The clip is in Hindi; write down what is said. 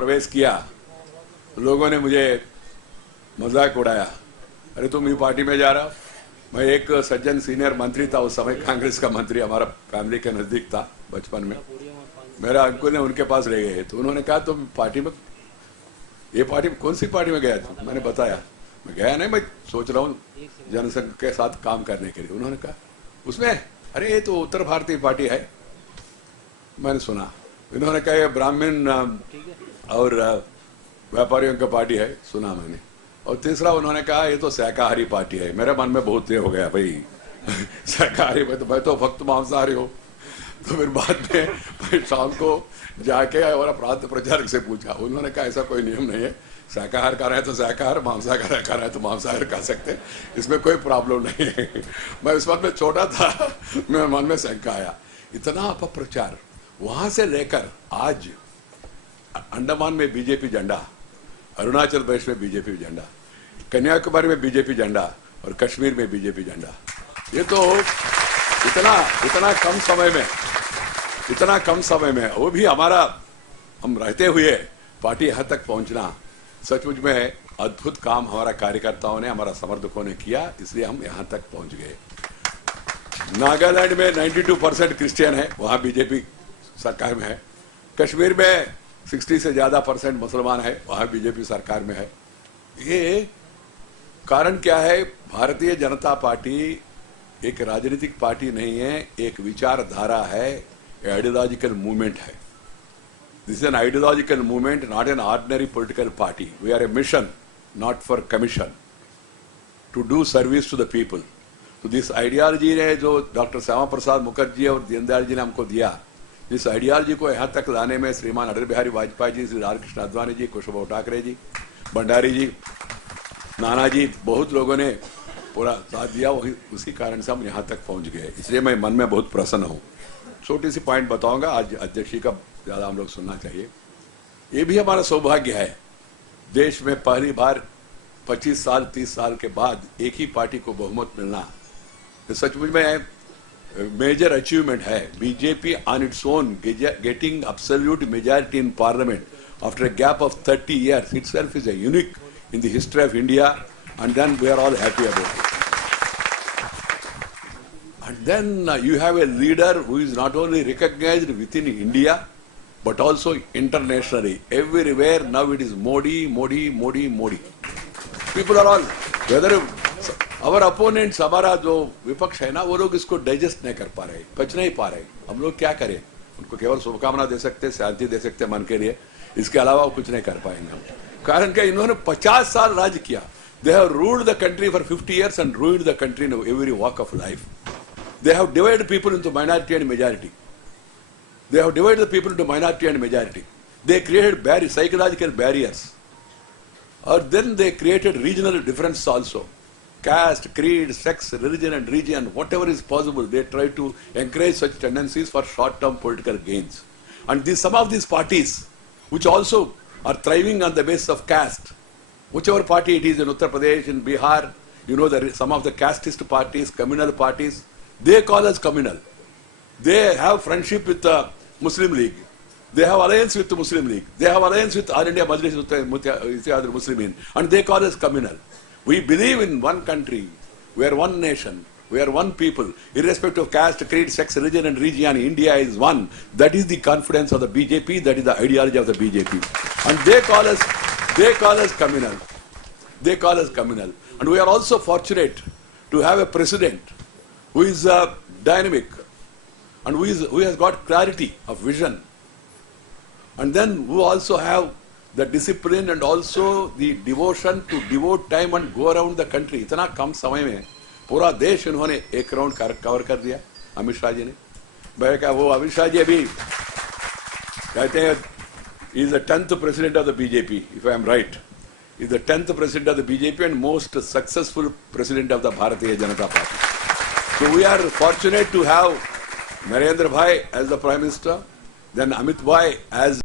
प्रवेश किया, लोगों ने मुझे मजाक उड़ाया, अरे तुम ये पार्टी में जा रहा हो। मैं एक सज्जन सीनियर मंत्री था उस समय, कांग्रेस का मंत्री, हमारा फैमिली के नजदीक था बचपन में। मेरा अंकुल ने उनके पास ले गए तो उन्होंने कहा तुम पार्टी में, ये पार्टी में कौन सी पार्टी में गया था? मैंने बताया मैं गया नहीं, मैं सोच रहा हूँ जनसंघ के साथ काम करने के लिए। उन्होंने कहा उसमें, अरे ये तो उत्तर भारतीय पार्टी है। मैंने सुना, इन्होंने कहा ये ब्राह्मण और व्यापारियों की पार्टी है, सुना मैंने। और तीसरा उन्होंने कहा ये तो शाकाहारी पार्टी है। मेरे मन में बहुत ये हो गया भाई शाकाहारी में तो मैं तो भक्त मांसाहारी हूँ। तो फिर बाद में शाम को जाके और प्रांत प्रचारक से पूछा, उन्होंने कहा ऐसा कोई नियम नहीं है, शाकाहार कर रहे हैं तो शाकाहार, मांसाहार कर रहे हैं तो मांसाहार कर सकते हैं, इसमें कोई प्रॉब्लम नहीं है। मैं उस वक्त में छोटा था, मेरे मन में शंका आया, इतना अपप्रचार। वहां से लेकर आज अंडमान में बीजेपी झंडा, अरुणाचल प्रदेश में बीजेपी झंडा, कन्याकुमारी में बीजेपी झंडा और कश्मीर में बीजेपी झंडा। ये तो इतना कम समय में वो भी हमारा, हम रहते हुए पार्टी यहाँ तक पहुंचना सचमुच में अद्भुत काम हमारा कार्यकर्ताओं ने, हमारा समर्थकों ने किया, इसलिए हम यहाँ तक पहुंच गए। नागालैंड में 92% क्रिश्चियन है, वहां बीजेपी सरकार में है। कश्मीर में 60 से ज्यादा % मुसलमान है, वहां बीजेपी सरकार में है। ये कारण क्या है? भारतीय जनता पार्टी एक राजनीतिक पार्टी नहीं है, एक विचारधारा है, आइडियोलॉजिकल मूवमेंट है। This is an ideological movement, not an ordinary political party. We are a mission, not for commission, to do service to the people. तो दिस आइडियोलॉजी ने जो डॉक्टर श्यामा प्रसाद मुखर्जी और दीनदयाल जी ने हमको दिया, जिस आइडियोलॉजी को यहाँ तक लाने में श्रीमान अटल बिहारी वाजपेयी जी, श्री लालकृष्ण आडवाणी जी, कुशवाहा ठाकरे जी, भंडारी जी, नाना जी, बहुत लोगों ने पूरा साथ दिया, वही उसी कारण से हम यहाँ तक पहुँच गए। इसलिए मैं मन में बहुत प्रसन्न हूँ। छोटी सी पॉइंट बताऊंगा, आज अध्यक्ष जी का ज़्यादा हम लोग सुनना चाहिए। ये भी हमारा सौभाग्य है, देश में पहली बार 25 साल 30 साल के बाद एक ही पार्टी को बहुमत मिलना, तो सचमुच में मेजर अचीवमेंट है। BJP on its own getting absolute majority in parliament after a gap of 30 years itself is a unique in the history of India, and then we are all happy about it. And then you have a leader who is not only recognized within India but also internationally. Everywhere now it is Modi, Modi, Modi, Modi. People are all, whether our opponents, हमारा जो विपक्ष है ना, वो लोग इसको डाइजेस्ट नहीं कर पा रहे, पच नहीं पा रहे। हम लोग क्या करें? उनको केवल शुभकामना दे सकते, शांति दे सकते मन के लिए, इसके अलावा वो कुछ नहीं कर पाएंगे हम। कारण क्या, इन्होंने 50 साल राज किया। They have ruled the country for 50 years and ruined the country in every walk of life. They have divided people into minority and majority. They have divided the people into minority and majority. They created psychological barriers. Or then they created regional difference also. Caste, creed, sex, religion and region, whatever is possible, they try to encourage such tendencies for short-term political gains. And some of these parties, which also are thriving on the basis of caste, whichever party it is in Uttar Pradesh, in Bihar, you know, some of the casteist parties, communal parties, they call us communal. They have friendship with the Muslim League. They have alliance with the Muslim League. They have alliance with All India Majlis Ittihad Muslimin, and they call us communal. We believe in one country. We are one nation. We are one people. Irrespective of caste, creed, sex, religion and region, India is one. That is the confidence of the BJP. That is the ideology of the BJP. And they call us communal. They call us communal. And we are also fortunate to have a president who is dynamic and who has got clarity of vision. And then who also have the discipline and also the devotion to devote time and go around the country. इतना कम समय में पूरा देश इन्होंने एक राउंड कवर कर दिया अमित शाह जी ने। मैं क्या, वो अमित शाह जी अभी कहते हैं is the 10th president of the BJP, if I am right. Is the 10th president of the BJP and most successful president of the Bharatiya Janata Party. So we are fortunate to have Narendra Bhai as the Prime Minister, then Amit Bhai as